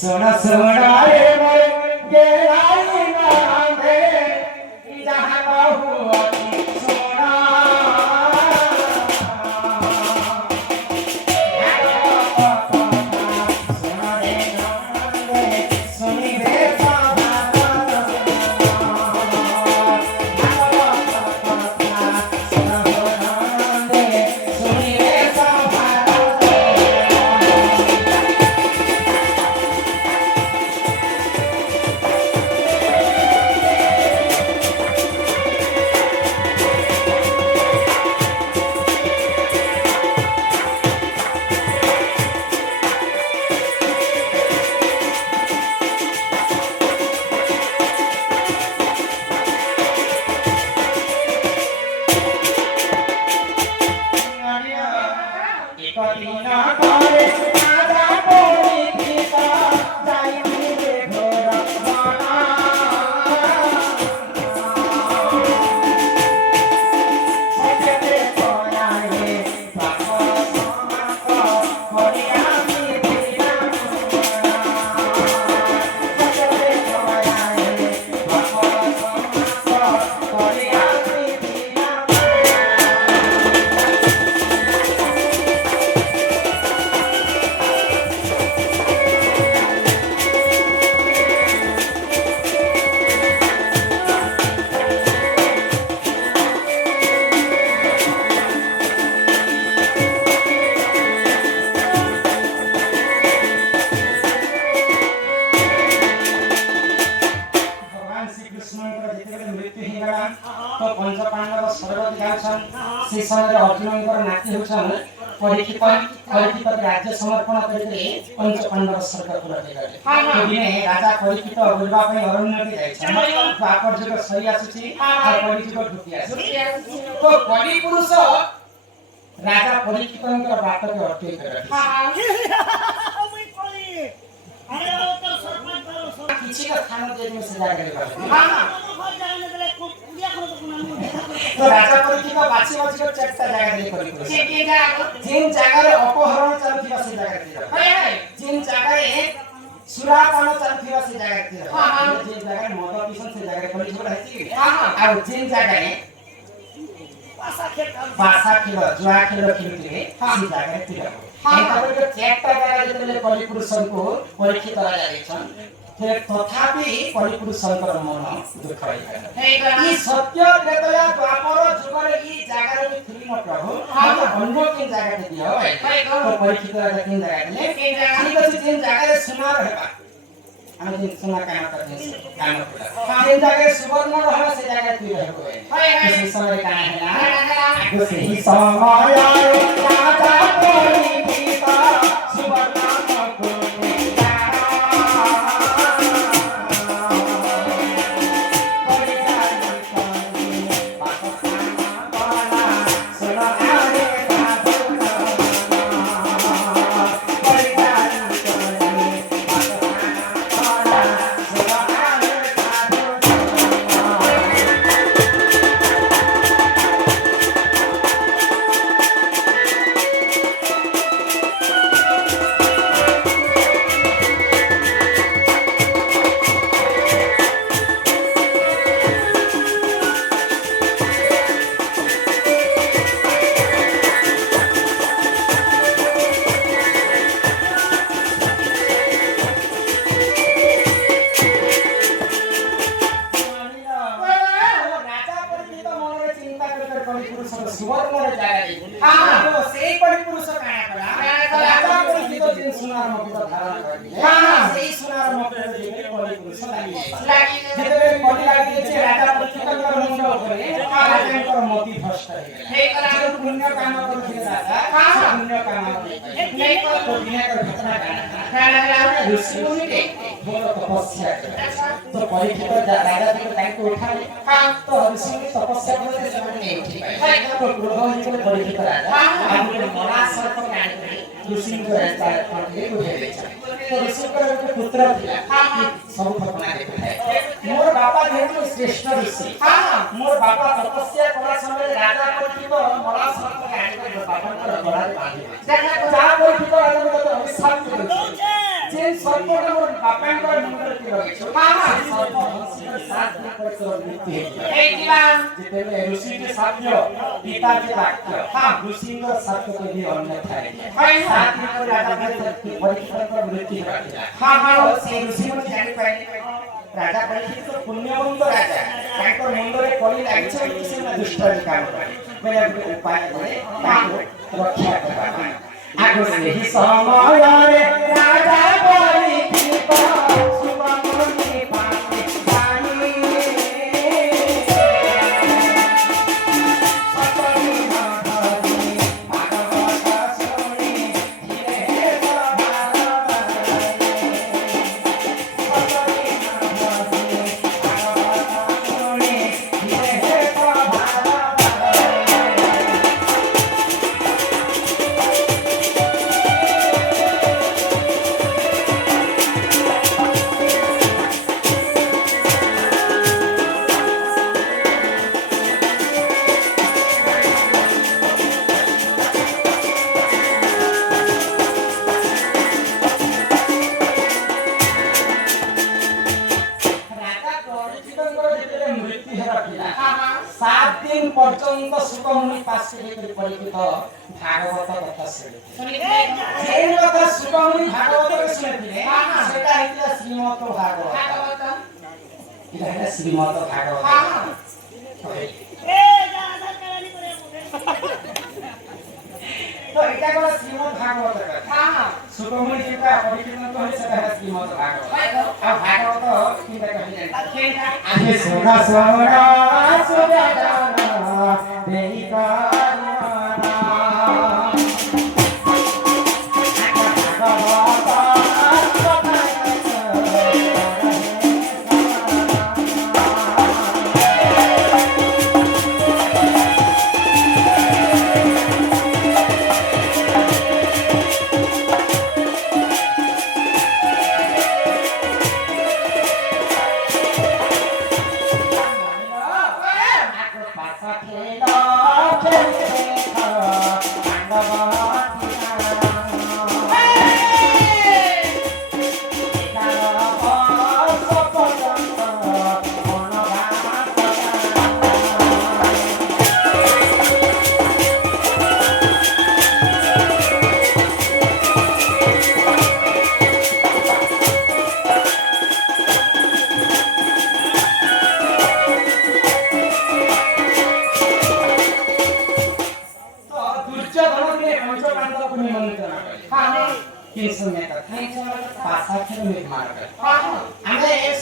सोना सोना रे मोर गेराई नांदे जहां बहु सोना सोना रे नांदे सुनी रे से समय अर्जुन नाती होछन परीक्षित राज्य समर्पण करके पंच पांडव स्वर्ग को गले तो दिने राजा परीक्षित बुलवा पई अरण्य के जाय छन द्वापर जुग सही आसी आ परीक्षित ढुकी आसी तो कली पुरुष राजा परीक्षित बात के अटके कर मुई कली अरे तो सरपंच करो किसी का खाना दे में सजा के तो राजा परीक्षित बाछी बाछी को चेष्टा जगह दे करी जिन जगह रे अपहरण चलथिबा से जगह दे जिन जगह रे सुरापान चलथिबा से जगह दे जिन जगह रे मद पिसन से जगह करी छोड़ हसी आ जिन जगह रे पासा खेल जुआ खेल खेलुथिबे से जगह रे तिरा एता को चेष्टा जगह जेतले कली पुरुषन को परीक्षित राजा देखछन तथापि कलिपुरुषंकर मन दुख ई सत्य त्रेतया द्वापर जुगरे ई जागा रे थिली न प्रभु हम अन्य के जागा के दियो तो परीक्षित राजा के जागा ले ठीक अछि जिन जागा रे सुनार हेबा हम जिन सुना काम करते काम करा जिन जागा रे सुवर्ण रहला से जागा ती रहबो है समय काना हैला से समय राजा परीक्षित सुवर्ण পুরুষ সুবর্ণরে জায়গা দেই তো সেই পরিপুরুষ কায়া করা রাজা পরিচিত দিন সোনার মুকুট ধারণ করে সেই সোনার মুকুট দিয়ে পরিপুরুষ লাগি যেতে কলি লাগিয়েছে রাজা পরিচিতଙ୍କର মুন্ড উপরে রাজাଙ୍କର মোতি ভ্রষ্ট হয়ে গেল পুণ্য কাম করছিল রাজা পুণ্য কাম নেই তো দিনের ঘটনা কানা ঋষি মুনিকে বড় তপস্যা তো পরীক্ষিত রাজা থেকে তাকে উঠালে তো ঋষি মুনি তপস্যা করতে ସେମାନେ উঠি পায় তো ক্ରୋଧ ହେଇଗଲେ পরীক্ষিত রাজা আমাকে মরা সর্পকে ଆଣିଥିଲେ ଋଷିଙ୍କ ପାଟିରେ ବୁଝେଇ ଦେଇଛନ୍ତି ତ ଋଷିଙ୍କର ଗୋଟେ ପୁତ୍ର ଥିଲା ସବୁ ଘଟଣା ଦେଖୁଥାଏ ମୋର ବାପା ଯେହେତୁ ଶ୍ରେଷ୍ଠ ଋଷି ମୋର ବାପା ତପସ୍ୟା କଲା ସମୟରେ ରାଜା ପରୀକ୍ଷିତ ମରା ସର୍ପକେ ଆଣିଥିଲେ ବାପାଙ୍କର ଗଳାରେ ବାନ୍ଧିଲେ ଯାହା ପରୀକ୍ଷିତ ରାଜା ମୋତେ ଅଭିଶାପ ଦେଲେ যে সর্পটা মোর বাপাঙ্কর মুন্ডরে কি রয়েছে সেই সর্প সাত দিন পরে তোর মৃত্যু হয়েছিল যেতেবে ঋষিকে সাধ্য পিতাকে বাক্য ঋষিଙ୍କ সাধ্যকে ବି ଅନ୍ୟଥା সাত দিন পরে রাজা পরীক্ষিতଙ୍କର ମୃତ୍ୟୁ ଘଟିଲା সেই ଋଷି ମାନେ ଜାଣିପାରିଲେ ରାଜା ପରୀକ୍ଷିତ ପୁଣ୍ୟବନ୍ତ ରାଜା ତାଙ୍କର ମୁଣ୍ଡରେ କଳି ଲାଗିଛି ବୋଲି ସେମାନେ ଦୁଷ୍ଟରେ କାମ କଲେ ବୋଲେ ଗୋଟେ ଉପାୟ କଲେ ତାଙ୍କୁ ରକ୍ଷା କରିବା ପାଇଁ ଆଗ ସେହି ସମୟରେ ରାଜା ପରୀକ୍ଷିତ ସୁବର୍ଣ୍ଣରେ ପାଣି ପାଣି ସତରି ମାଧବୀ ଭାଗବତ ଶୁଣି ଧୀରେ ସତରି ମାଧବୀ ଭାଗବତ ଶୁଣି ଧୀରେ সাত দিন পর্যন্ত সুকমুনি পাশে পরিচিত ভাগবত কথা শুনিলে সেই কথা সুকমুনি ভাগবত শুনিলে সেটা হইলা শ্রীমত ভাগবত এটা হইলা শ্রীমত ভাগবত তো এটা কোন শ্রীমত ভাগবত কথা সুকমুনি যেটা পরিচিত হইছে সেটা হইলা শ্রীমত ভাগবত আর ভাগবত কিটা কহিলেন আগে সোনা সোনা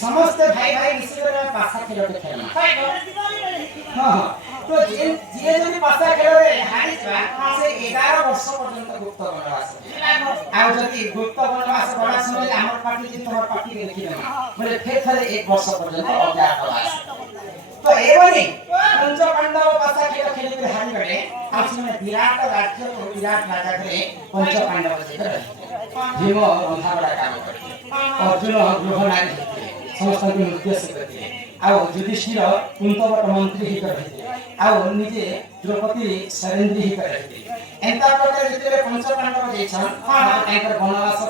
समस्त भाई भाई मिसिकर पासा खेल खेलना तो जे जदी पासा खेल रे हारि जा से 11 वर्ष पर्यंत गुप्त वनवास आ जदी गुप्त वनवास बड़ा समय हमर पार्टी जे तोहर पार्टी रे लिखि देमा बोले फेर थरे 1 वर्ष पर्यंत अज्ञातवास तो एवनी पंच पांडव पासा खेल खेली के हारि गले आसने विराट राज्य तो विराट राजा करे पंच पांडव जे रहे भीम अंधा बड़ा काम करे अर्जुन गृह नारी समस्त निर्देश करते आ युधिष्ठिर कुंतवट मंत्री ही करते आ निजे द्रौपदी शरेंद्री ही करते एंता प्रकार जेते पंच पांडव जेछन तांकर वनवास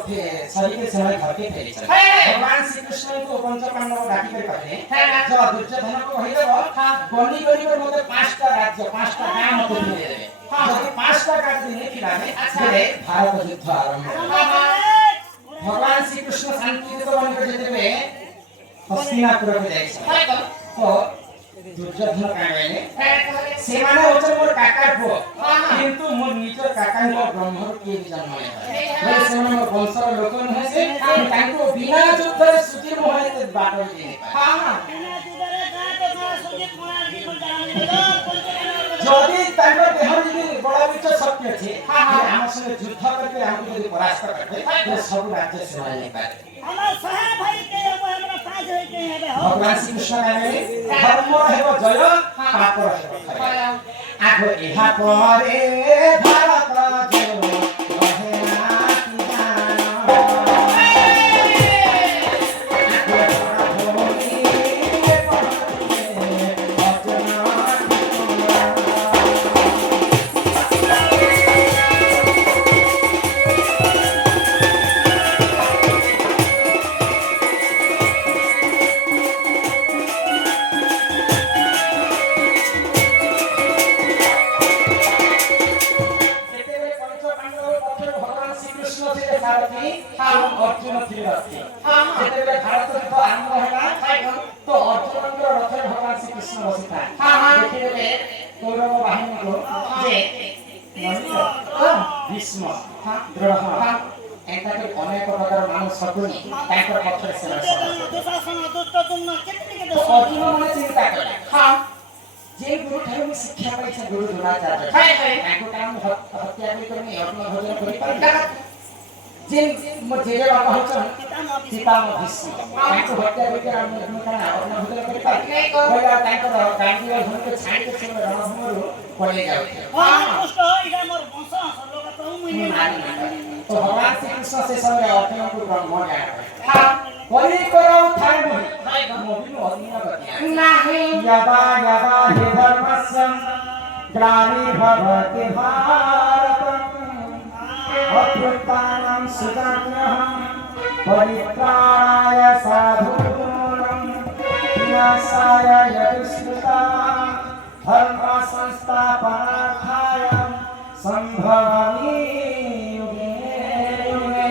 सरी के समय घर के फेरी छन भगवान श्री कृष्ण को पंच पांडव डाकी कर कहले जब दुर्योधन को कहि देबो गनी गनी कर मते 5टा राज्य 5टा गांव मते दे देबे जब 5टा काट दिने फिराने फिरे भारत युद्ध आरंभ भगवान श्री कृष्ण शांति तो बन कर जेते हस्तिनापुर में जाइछ तो ଦୁର୍ଯ୍ୟୋଧନ କାହିଁରେ ସେମାନେ ହଉଛନ୍ତି ମୋର କାକା ପୁଅ କିନ୍ତୁ ମୋ ନିଜ କାକାଙ୍କ ବ୍ରହ୍ମରୁ କିଏ ବି ଜନ୍ମ ନେଇ ସେମାନେ ମୋ ବଂଶର ଲୋକ ନୁହେଁ ସେ ତାଙ୍କୁ ବିନା ଯୁଦ୍ଧରେ ସୁଧୀର ମହାରାଜ ବାଟ ଦେଇ ଯଦି ତାଙ୍କ ଦେହରେ ଯଦି ବଳବିଚ୍ଛ ଶକ୍ତି ଅଛି ଆମ ସଙ୍ଗେ ଯୁଦ୍ଧ କରିକି ଆମକୁ ଯଦି ପରାସ୍ତ କରିବେ ତାହେଲେ ସବୁ ରାଜ୍ୟ ସେମାନେ ନେଇପାରିବେ ଭଗବାନ ଶ୍ରୀକୃଷ୍ଣ କହିଲେ ଧର୍ମର ହେବ ଜୟ ପାପର ହେବ କ୍ଷୟ ଆଗ ଏହା ପରେ ଭାରତ ଜୟ ରହେ ନାତି ଜାନ अर्जुन थे जेतेबेले भारत युद्ध आरंभ होला तो अर्जुनଙ୍କର ରଥରେ ଭଗବାନ ଶ୍ରୀକୃଷ୍ଣ ବସିଥାଏ ଦେଖିଲେ କୌରବ ବାହିନୀ को जे भीष्म द्रोଣ ଏଟା ତ ଅନେକ ପ୍ରକାର ମାନବ ଶକୁନି ତାଙ୍କର ପକ୍ଷରେ ସେମାନେ अर्जुन ମାନେ ଚିନ୍ତା କଲେ जे गुरु ठाରୁ ମୁଁ ଶିକ୍ଷା ପାଇଛି ଗୁରୁ ଦ୍ରୋଣାଚାର୍ଯ୍ୟ ତାଙ୍କୁ କାମ ହତ୍ୟା କରି ଅର୍ଣ୍ଣ ଭୋଜନ କରି ପାରନ୍ତା जे जेजे बाबा होचन पितामह भीष्म ताको हत्या करके हम कारण अर्ण भोजन करि पाइ पहिला ताको गांधी भूमि को छाडी के से रणभूमि पळे जाउ कृष्ण इरा मोर वंश लोक प्रभु मुनि तो भगवान श्री कृष्ण से समय अर्जुन को ब्रह्म ज्ञान हां परि करो थाय मोबिन अग्नि गति नाही यदा यदा हि धर्मस्य ग्लानि भवति भारत अभ्युत्थानं सुजाम्यहं परित्राणाय साधूनां विनाशाय यदुष्कृता धर्म संस्थापनार्थाय संभवामि युगे युगे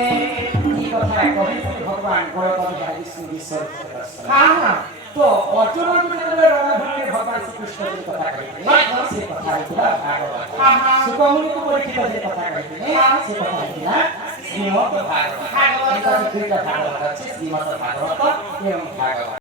ई कथा कहि भगवान गणपति विष्णु विश्व हां तो अर्जुन को जब रणभूमि भगवान श्री कृष्ण की कथा कहते से कथा है भागवत सुकमुनि को परीक्षित से कथा कहते से कथा है श्रीमद् भागवत भागवत दुईटा भागवत है श्रीमद् भागवत एवं भागवत